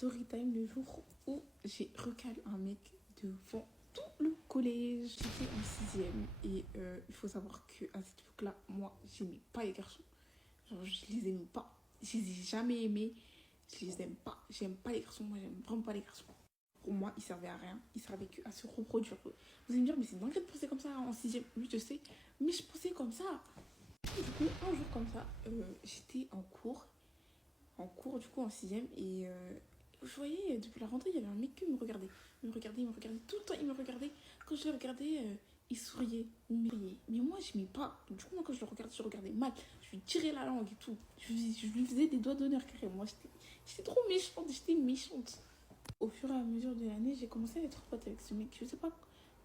story time le jour où j'ai recalé un mec devant tout le collège. J'étais en sixième et il faut savoir qu'à cette époque-là, moi, j'aimais pas les garçons. Genre, je les aimais pas. Je les ai jamais aimés. Je les aime pas. J'aime pas les garçons. Moi, j'aime vraiment pas les garçons. Pour moi, ils servaient à rien. Ils servaient qu'à se reproduire. Vous allez me dire, mais c'est dingue de penser comme ça en sixième. Oui, je sais. Mais je pensais comme ça. Du coup, un jour comme ça, j'étais en cours. Du coup, en sixième. Et je voyais, depuis la rentrée, il y avait un mec qui me regardait. Il me regardait. Tout le temps, il me regardait. Quand je le regardais, il souriait. Il me riait. Mais moi, je m'aimais pas. Du coup, moi, quand je le regardais mal. Je lui tirais la langue et tout. Je lui faisais des doigts d'honneur carrément. Moi, j'étais trop méchante. J'étais méchante. Au fur et à mesure de l'année, j'ai commencé à être pote avec ce mec. Je sais pas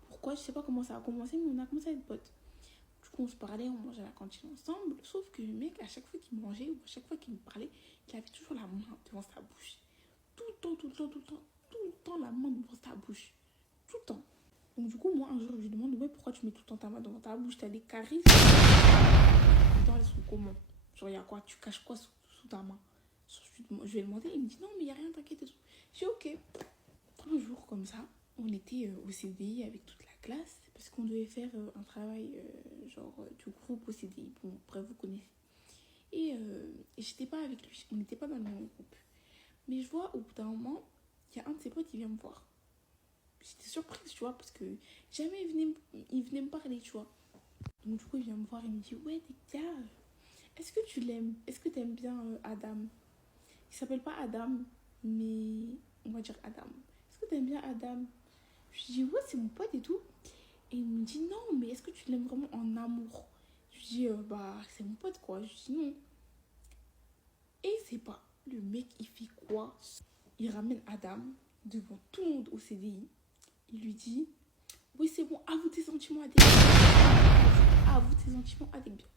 pourquoi, je sais pas comment ça a commencé, mais on a commencé à être potes. Du coup, on se parlait, on mangeait à la cantine ensemble. Sauf que le mec, à chaque fois qu'il mangeait ou à chaque fois qu'il me parlait, il avait toujours la main devant sa bouche. Tout le temps, tout le temps, tout le temps, tout le temps la main devant sa bouche. Tout le temps. Donc, du coup, moi, un jour, je lui demande, ouais, pourquoi tu mets tout le temps ta main devant ta bouche? T'as des caries? Attends, elles sont comment? Genre, il y a quoi? Tu caches quoi sous ta main? Je vais lui demander, il me dit, non, mais il n'y a rien, t'inquiète et tout. Je dis, ok. Un jour, comme ça, on était au CDI avec toute la classe parce qu'on devait faire un travail du groupe au CDI. Bon, après, vous connaissez. Et j'étais pas avec lui, on n'était pas dans le même groupe. Mais je vois, au bout d'un moment, il y a un de ses potes qui vient me voir. J'étais surprise, tu vois, parce que jamais il venait me parler, tu vois. Donc, du coup, il vient me voir et il me dit, ouais, les gars, est-ce que tu l'aimes? Est-ce que tu aimes bien Adam? Il s'appelle pas Adam, mais on va dire Adam. Est-ce que tu aimes bien Adam? Je lui dis, ouais, c'est mon pote et tout. Et il me dit, non, mais est-ce que tu l'aimes vraiment en amour? Je lui dis, bah, c'est mon pote, quoi. Je lui dis, non. Et c'est pas. Le mec, il fait quoi? Il ramène Adam devant tout le monde au CDI. Il lui dit, oui, c'est bon, avoue tes sentiments à des bien. Avoue tes sentiments à des bien.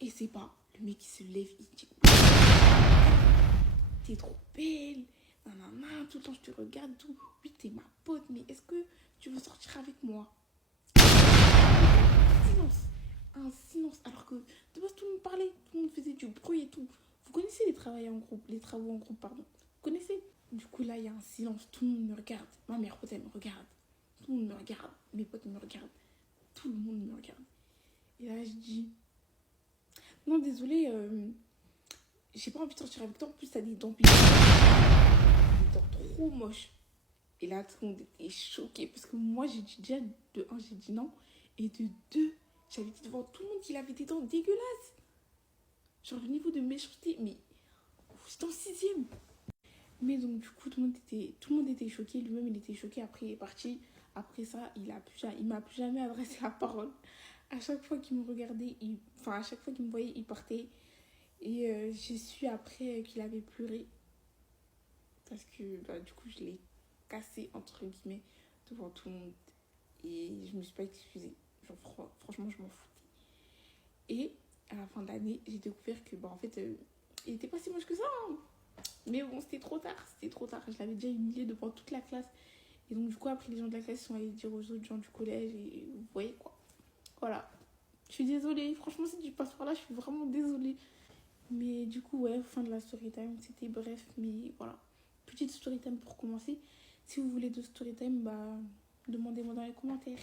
Et c'est pas. Le mec, il se lève, il dit, t'es trop belle. Nanana, tout le temps, je te regarde, tout. Oui, t'es ma pote, mais est-ce que tu veux sortir avec moi? Silence. Un silence. Alors que de base, tout le monde parlait, tout le monde faisait du bruit et tout. Vous connaissez les travaux en groupe, pardon. Vous connaissez? Du coup, là, il y a un silence. Tout le monde me regarde. Ma mère pote, elle me regarde. Tout le monde me regarde. Mes potes me regardent. Tout le monde me regarde. Et là, je dis, non, désolé, j'ai pas envie de sortir avec toi. En plus, t'as des dents piquées. Des dents trop moches. Et là, tout le monde était choqué parce que moi, j'ai dit déjà, de un, j'ai dit non. Et de deux, j'avais dit devant tout le monde qu'il avait des dents dégueulasses. Genre, le niveau de méchanceté, mais j'étais en sixième. Mais donc, du coup, tout le monde était choqué. Lui-même, il était choqué. Après, il est parti. Après ça, il m'a plus jamais adressé la parole. À chaque fois qu'il me regardait, à chaque fois qu'il me voyait, il partait. Et j'ai su après qu'il avait pleuré. Parce que, bah, du coup, je l'ai cassé, entre guillemets, devant tout le monde. Et je me suis pas excusée. Genre, franchement, je m'en foutais. Et à la fin de l'année, j'ai découvert que, bah, en fait, il était pas si moche que ça. Hein. Mais bon, c'était trop tard. Je l'avais déjà humilié devant toute la classe. Et donc, du coup, après, les gens de la classe sont allés dire aux autres gens du collège. Et vous voyez quoi. Voilà. Je suis désolée. Franchement, si tu passes par là, je suis vraiment désolée. Mais du coup, ouais, fin de la story time. C'était bref, mais voilà. Petite story time pour commencer. Si vous voulez de story time, bah, demandez-moi dans les commentaires.